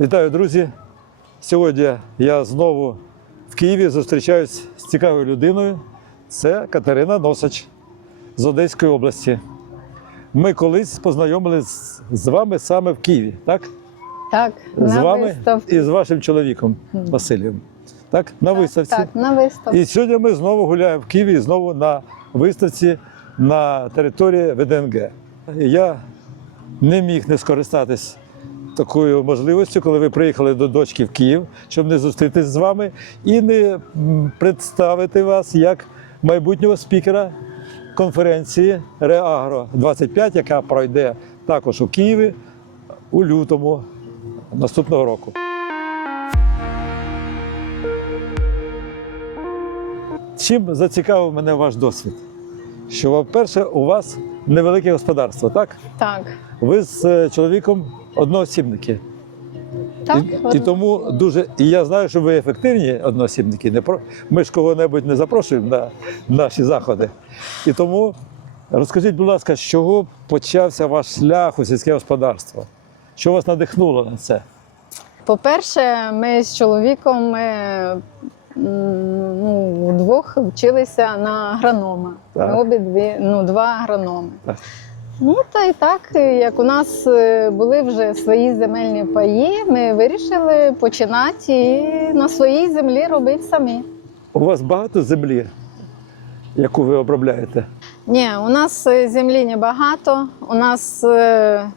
Вітаю, друзі! Сьогодні я знову в Києві зустрічаюсь з цікавою людиною. Це Катерина Носач з Одеської області. Ми колись познайомились з вами саме в Києві, так? Так, З на вами виставці. і з вашим чоловіком Василієм. Так, на виставці. Так, на виставці. І сьогодні ми знову гуляємо в Києві, і знову на виставці на території ВДНГ. Я не міг не скористатись такою можливістю, коли ви приїхали до дочки в Київ, щоб не зустрітись з вами і не представити вас як майбутнього спікера конференції Реагро 25, яка пройде також у Києві у лютому наступного року. Чим зацікавив мене ваш досвід? Що, по-перше, у вас невелике господарство, так? Так, Ви з е, чоловіком одноосібники. так. і, і тому дуже. І я знаю, що ви ефективні одноосібники. Не про ми ж кого-небудь не запрошуємо на наші заходи. І тому розкажіть, будь ласка, з чого почався ваш шлях у сільське господарство? Що вас надихнуло на це? По-перше, ми з чоловіком ми, ну, вдвох вчилися на агронома. Так. Ми обидві, ну, два агрономи. Так. Ну, та й так, як у нас е, були вже свої земельні паї, ми вирішили починати і на своїй землі робити самі. У вас багато землі, яку ви обробляєте? Ні, у нас е, землі небагато. У нас е,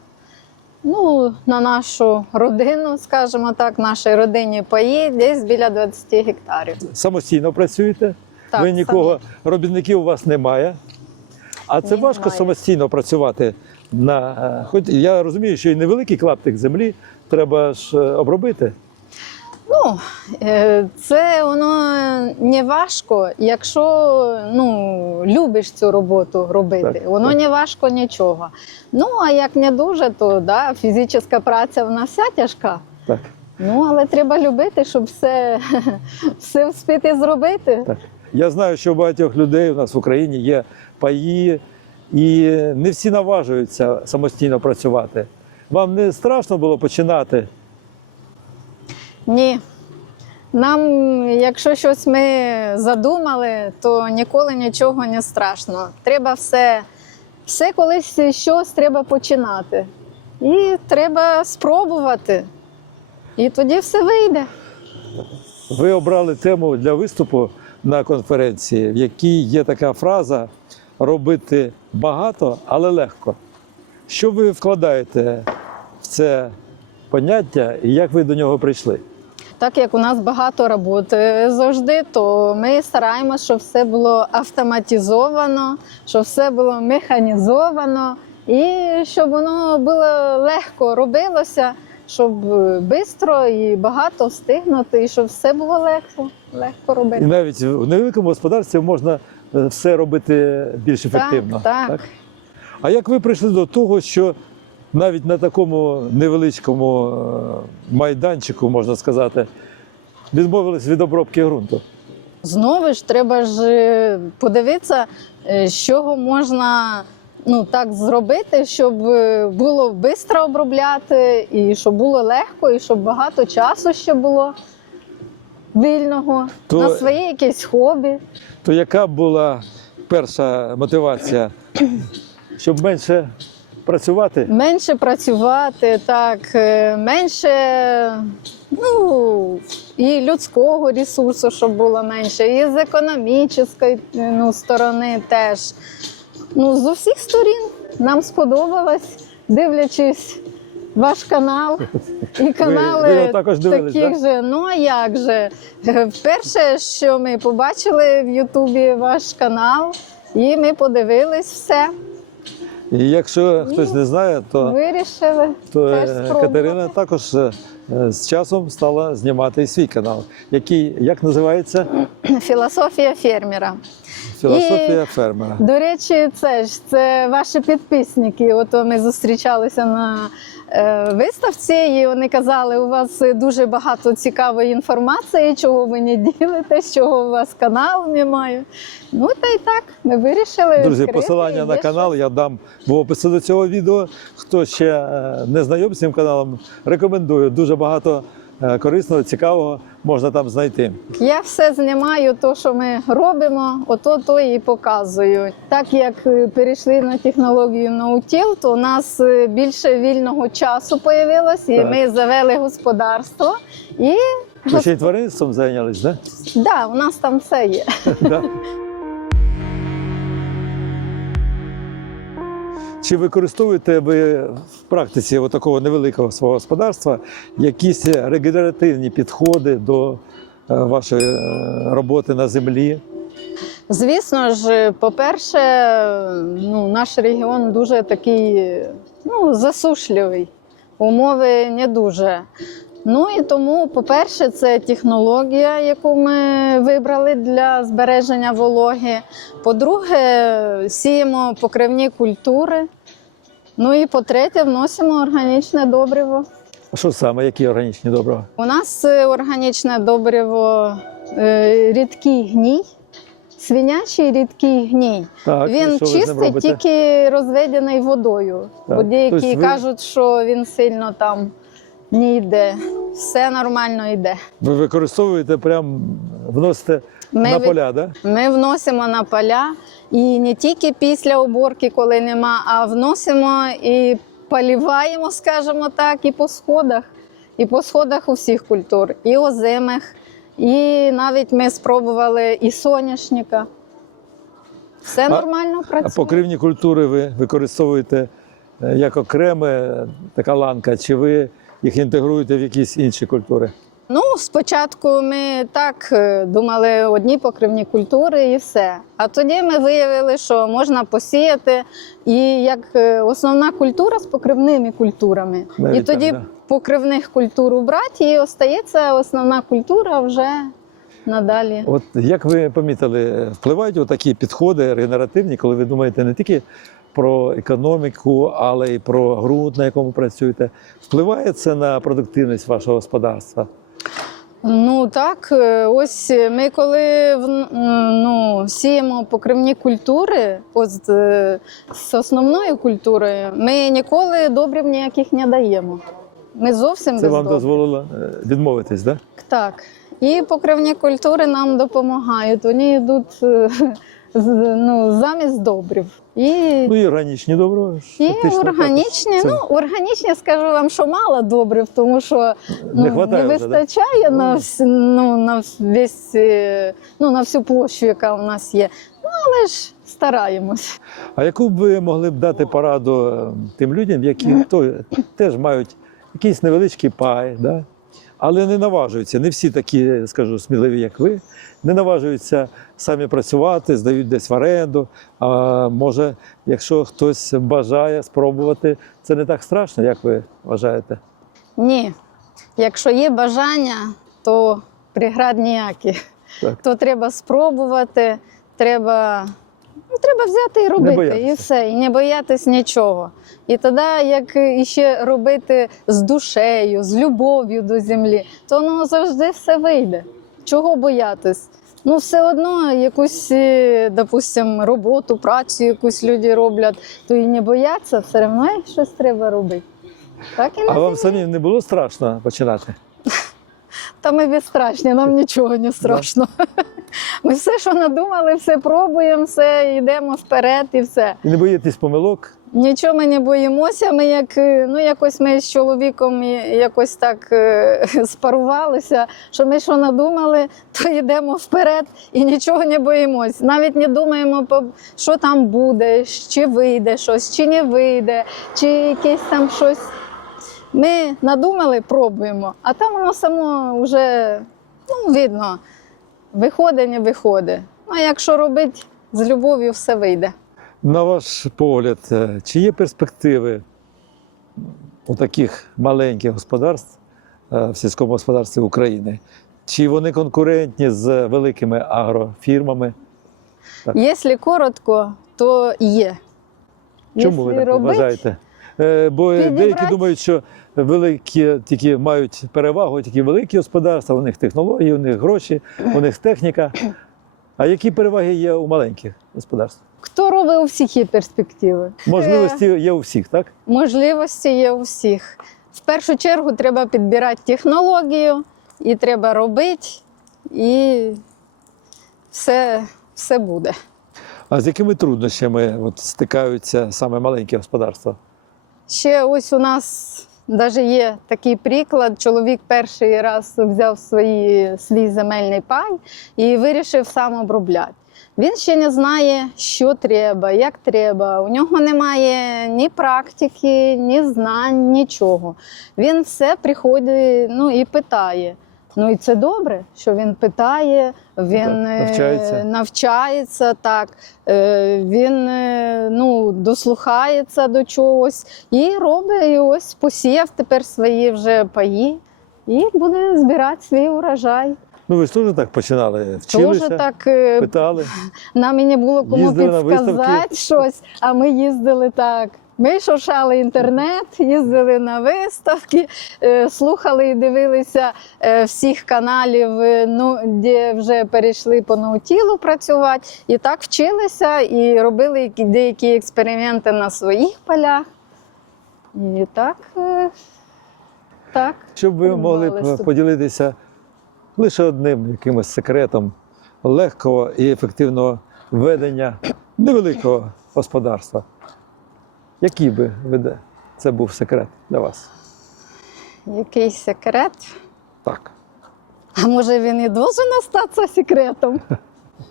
ну, на нашу родину, скажімо так, нашій родині паї десь біля 20 гектарів. Самостійно працюєте? Так, ви нікого, робітників у вас немає. А це Ні, важко немає. самостійно працювати на. е, Хоч я розумію, що і невеликий клаптик землі треба ж е, обробити. Ну, е, це воно не важко, якщо ну, любиш цю роботу робити. Так, воно так. не важко нічого. Ну, а як не дуже, то да, фізична праця вона вся тяжка. Так, Ну, але треба любити, щоб все, все вспіти зробити. так. Я знаю, що у багатьох людей у нас в Україні є паї, і не всі наважуються самостійно працювати. Вам не страшно було починати? Ні. Нам, якщо щось ми задумали, то ніколи нічого не страшно. Треба все, все колись щось треба починати. І треба спробувати. І тоді все вийде. Ви обрали тему для виступу на конференції, в якій є така фраза робити багато, але легко. Що ви вкладаєте в це поняття і як ви до нього прийшли? Так як у нас багато роботи завжди, то ми стараємося, щоб все було автоматизовано, щоб все було механізовано і щоб воно було легко робилося, щоб швидко і багато встигнути, і щоб все було легко, легко І робити. навіть в невеликому господарстві можна е, все робити більш ефективно. так. А як ви прийшли до того, що навіть на такому невеличкому е, майданчику, можна сказати, відмовились від обробки ґрунту? Знову ж треба ж е, подивитися, е, з чого можна ну, так зробити, щоб е, було швидко обробляти, і щоб було легко, і щоб багато часу ще було вільного То- на своє якесь хобі. То яка була перша мотивація? Щоб менше працювати? Менше працювати, так, е, менше ну, і людського ресурсу, щоб було менше, і з економічної ну, сторони теж. Ну, з усіх сторін нам сподобалось, дивлячись ваш канал і канали ви його також дивились, таких так? же. Ну а як же? Перше, що ми побачили в Ютубі ваш канал, і ми подивились все. І якщо хтось не знає, то, Вирішили то теж е. Катерина також е, е, з часом стала знімати свій канал, який як називається Філософія фермера. Філософія фермера. До речі, це ж це ваші підписники. Ото ми зустрічалися на е, виставці, і вони казали, у вас дуже багато цікавої інформації, чого ви не ділитесь, чого у вас канал немає. Ну та й так, ми вирішили. Друзі, відкрити, посилання на канал щось. я дам в описі до цього відео. Хто ще е, не знайомий з цим каналом, рекомендую. Дуже багато корисного, цікавого можна там знайти. Я все знімаю, то, що ми робимо, ото то і показую. Так як е, перейшли на технологію ноутіл, то у нас е, більше вільного часу появилось, і Так. ми завели господарство. І Ви ще й тваринством зайнялись, да? да, у нас там все є. Чи використовуєте ви в практиці такого невеликого свого господарства якісь регенеративні підходи до е, вашої е, роботи на землі? Звісно ж, по-перше, ну, наш регіон дуже такий ну, засушливий, умови не дуже. Ну і тому, по-перше, це технологія, яку ми вибрали для збереження вологи. По-друге, сіємо покривні культури. Ну і по-третє, вносимо органічне добриво. Що саме, які органічні добрива? У нас е, органічне добриво е, рідкий гній, свинячий рідкий гній. Так, він чистий, тільки розведений водою. Так, Бо деякі тобто ви- кажуть, що він сильно там не йде. Все нормально йде. Ви використовуєте прям вносите Ми на поля, да? Ми вносимо на поля і не тільки після уборки, коли нема, а вносимо і поліваємо, скажімо так, і по сходах, і по сходах усіх культур, і озимих, і навіть ми спробували і соняшника. Все А- нормально А працює. покривні культури ви використовуєте е, як окреме е, така ланка, чи ви їх інтегруєте в якісь інші культури? Ну, спочатку ми так е, думали одні покривні культури і все. А тоді ми виявили, що можна посіяти і як е, основна культура з покривними культурами. Навіть і тоді так, да. покривних культур убрати, і остається основна культура вже надалі. От як ви помітили, впливають такі підходи регенеративні, коли ви думаєте не тільки про економіку, але й про ґрунт, на якому працюєте. Впливає це на продуктивність вашого господарства? Ну так, е, ось ми коли ну, сіємо покривні культури, ось е, з основною культурою, ми ніколи добрив ніяких не даємо. Ми зовсім Це вам дозволило е, відмовитись, да? Так. І покривні культури нам допомагають. Вони йдуть ну, замість добрив. І, Ну і органічні добрива. і фактично органічні. Це Ну, органічні, скажу вам, що мало добрив, тому що не ну, не вже, да? вистачає на, Ну. вс- ну, на весь е, ну, на всю площу, яка у нас є. Ну, але ж стараємось. А яку б ви могли б дати пораду е, тим людям, які то, теж мають якийсь невеличкий пай, да? Але не наважуються, не всі такі, скажу, сміливі, як ви, не наважуються самі працювати, здають десь в оренду. А може, якщо хтось бажає спробувати, це не так страшно, як ви вважаєте? Ні. Якщо є бажання, то преград ніяких. Так. То треба спробувати, треба, ну, треба взяти і робити, і все, і не боятись нічого. І тоді, як іще робити з душею, з любов'ю до землі, то воно завжди все вийде. Чого боятись? Ну, все одно якусь, е, допустим, роботу, працю якусь люди роблять, то і не бояться, все одно щось треба робити. Так і А вам самим не було страшно починати? Та ми безстрашні, нам нічого не страшно. Ми все, що надумали, все пробуємо, все йдемо вперед і все. І не боїтесь помилок? Нічого ми не боїмося. Ми як е, ну якось ми з чоловіком якось так е, спарувалися, що ми що надумали, то йдемо вперед і нічого не боїмось. Навіть не думаємо, що там буде, чи вийде щось, чи не вийде, чи якесь там щось. Ми надумали, пробуємо, а там воно само вже ну, видно, виходить, не виходить. Ну, а якщо робити з любов'ю, все вийде. На ваш погляд, е, чи є перспективи у таких маленьких господарств е, в сільському господарстві України? Чи вони конкурентні з великими агрофірмами? Так. Якщо коротко, то є. Чому ви Якщо так робить, вважаєте? Е, Бо Підібрати. деякі думають, що великі тільки мають перевагу, тільки великі господарства, у них технології, у них гроші, у них техніка. А які переваги є у маленьких господарств? Хто робить у всіх є перспективи? Можливості є у всіх, так? Можливості є у всіх. В першу чергу треба підбирати технологію, і треба робити, і все, все буде. А з якими труднощами от, стикаються саме маленькі господарства? Ще ось у нас навіть є такий приклад. Чоловік перший раз взяв свої, свій земельний пай і вирішив сам обробляти. Він ще не знає, що треба, як треба. У нього немає ні практики, ні знань, нічого. Він все приходить ну, і питає. Ну і це добре, що він питає, він Так, е, навчається. навчається так, е, він е, ну, дослухається до чогось і робить і ось посіяв тепер свої вже паї і буде збирати свій урожай. Ну ви ж теж так починали, вчилися, Тоже так питали. нам і не було кому підсказати щось, а ми їздили так. Ми шуршали інтернет, їздили на виставки, е, слухали і дивилися е, всіх каналів, е, ну, де вже перейшли по наутілу працювати. І так вчилися і робили деякі експерименти на своїх полях. І так, так. Щоб ви могли б поділитися лише одним якимось секретом легкого і ефективного ведення невеликого господарства. Який би ви- це був секрет для вас? Якийсь секрет. Так. А може він і должен остатися секретом?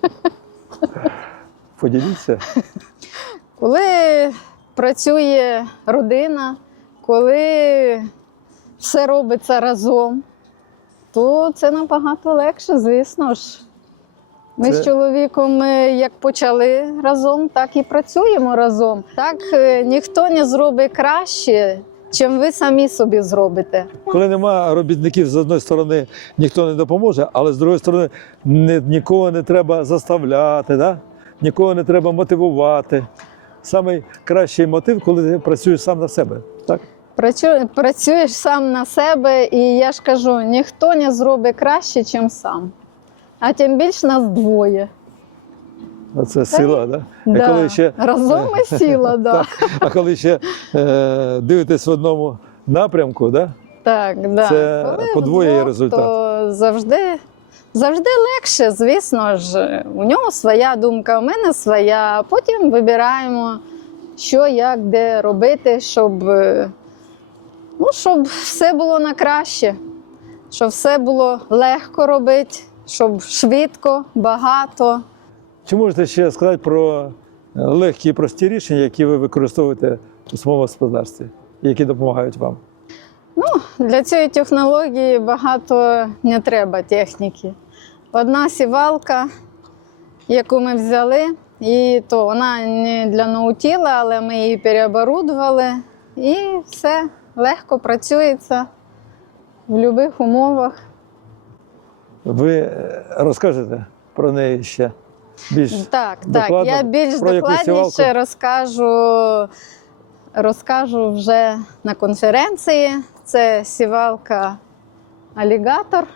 Поділіться. Коли працює родина, коли все робиться разом, то це набагато легше, звісно ж. Ми Це- з чоловіком е, як почали разом, так і працюємо разом. Так е, ніхто не зробить краще, чим ви самі собі зробите. Коли нема робітників, з одної сторони ніхто не допоможе, але з другої сторони ні, нікого не треба заставляти, да? нікого не треба мотивувати. Самий кращий мотив, коли ти працюєш сам на себе. Так? Працю- Працюєш сам на себе, і я ж кажу, ніхто не зробить краще, чим сам. А тим більше нас двоє. Це сила, да? А Да. коли ще, Разом і сила, да. а коли ще е, дивитесь в одному напрямку, да? так. Да. Це Коли подвоює вдвох, результат. То завжди, завжди легше, звісно ж. У нього своя думка, у мене своя. А потім вибираємо, що, як, де робити, щоб, е, ну, щоб все було на краще, щоб все було легко робити, щоб швидко, багато. Чи можете ще сказати про е, легкі і прості рішення, які ви використовуєте у своєму господарстві, які допомагають вам? Для цієї технології багато не треба техніки. Одна сівалка, яку ми взяли, і то вона не для наутіла, але ми її переоборудували. І все легко працюється в будь-яких умовах. Ви е, розкажете про неї ще більш Так, так. Докладно Я більш про докладніше розкажу, розкажу вже на конференції. Це сівалка алігатор.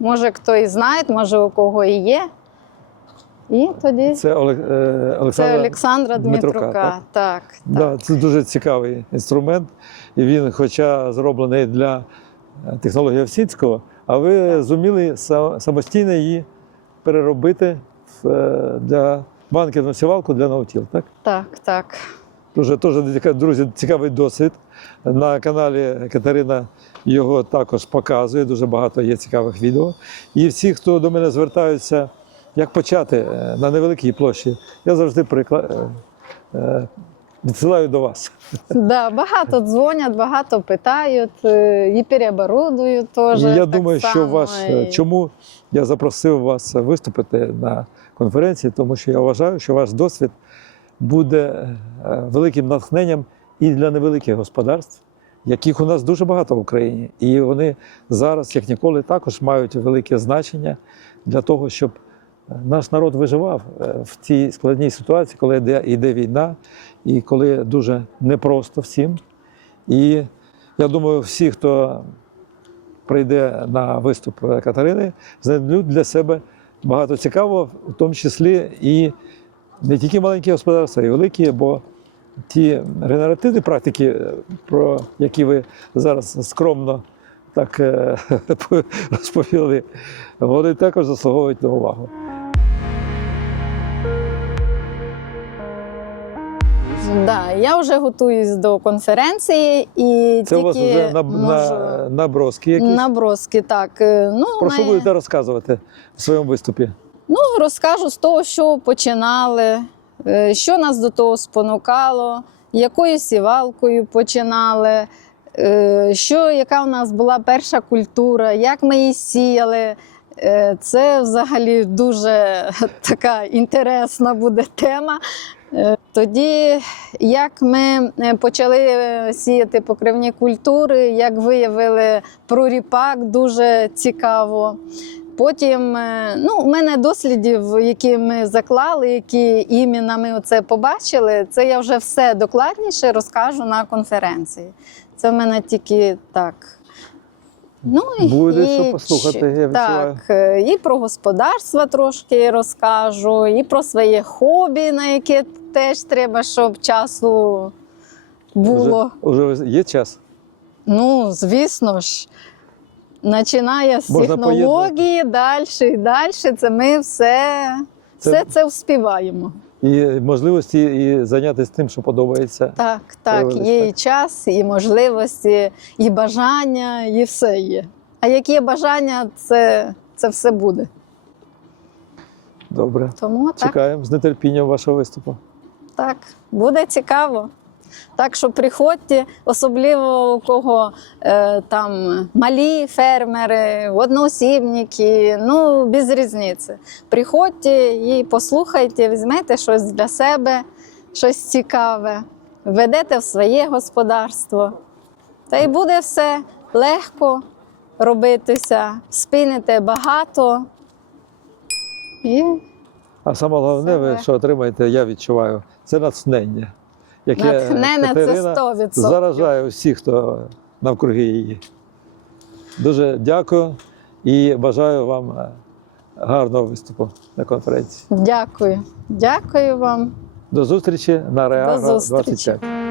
Може, хто і знає, може у кого і є. І тоді це е, Олександра. це Олександра Дмитрука, Дмитрука. так? Так, так. Да, це дуже цікавий інструмент. І він, хоча зроблений для е, технології Овсінського, а ви зуміли самостійно її переробити е, для банківну сівалку для наутіл. Так? так, так. Дуже, теж, друзі, цікавий досвід. На каналі Катерина його також показує. Дуже багато є цікавих відео. І всі, хто до мене звертаються, як почати е, на невеликій площі, я завжди прикла... відсилаю до вас. Да, багато дзвонять, багато питають е, і переоборудують теж. Я так думаю, що само, ваш е, чому я запросив вас виступити на конференції, тому що я вважаю, що ваш досвід буде е, великим натхненням і для невеликих господарств, яких у нас дуже багато в Україні. І вони зараз, як ніколи, також мають велике значення для того, щоб наш народ виживав е, в цій складній ситуації, коли йде, йде війна, і коли дуже непросто всім. І я думаю, всі, хто прийде на виступ Катерини, знайдуть для себе багато цікавого, в тому числі і не тільки маленькі господарства, і великі, бо ті регенеративні практики, про які ви зараз скромно так е, розповіли, вони також заслуговують на увагу. Да, я вже готуюсь до конференції і Це тільки у вас вже на, можу... на, наброски якісь. наброски. Так, е, ну, Про що на- будете розказувати в своєму виступі? Ну, розкажу з того, що починали, е, що нас до того спонукало, якою сівалкою починали, е, що, яка в нас була перша культура, як ми її сіяли. Це взагалі дуже така інтересна буде тема. Е, Тоді, як ми е, почали е, сіяти покривні культури, як виявили про ріпак, дуже цікаво. Потім, ну, у мене дослідів, які ми заклали, які іменно ми оце побачили, це я вже все докладніше розкажу на конференції. Це в мене тільки так. Ну, і- Буде і що послухати, я. Так, е, і про господарство трошки розкажу, і про своє хобі, на яке теж треба, щоб часу було. Уже, уже є час? Ну, звісно ж, починає з Можна технології, далі і далі. Це ми все Це- це, це вспіваємо. І можливості і зайнятися тим, що подобається. Так, так, є так. і час, і можливості, і бажання, і все є. А які є бажання, це, це все буде. Добре. Тому так, Чекаємо з нетерпінням вашого виступу. так, буде цікаво. Так що приходьте, особливо у кого е, там малі фермери, одноосібники, ну без різниці. Приходьте і послухайте, візьмете щось для себе, щось цікаве, ведете в своє господарство. Та й буде все легко робитися, спините багато. І А саме головне, ви що отримаєте, я відчуваю, це натхнення, яке натхнене це 100%. заражає усіх, хто навкруги її. Дуже дякую і бажаю вам е, гарного виступу на конференції. Дякую. Дякую вам. До зустрічі на Реагро зустрічі. 25.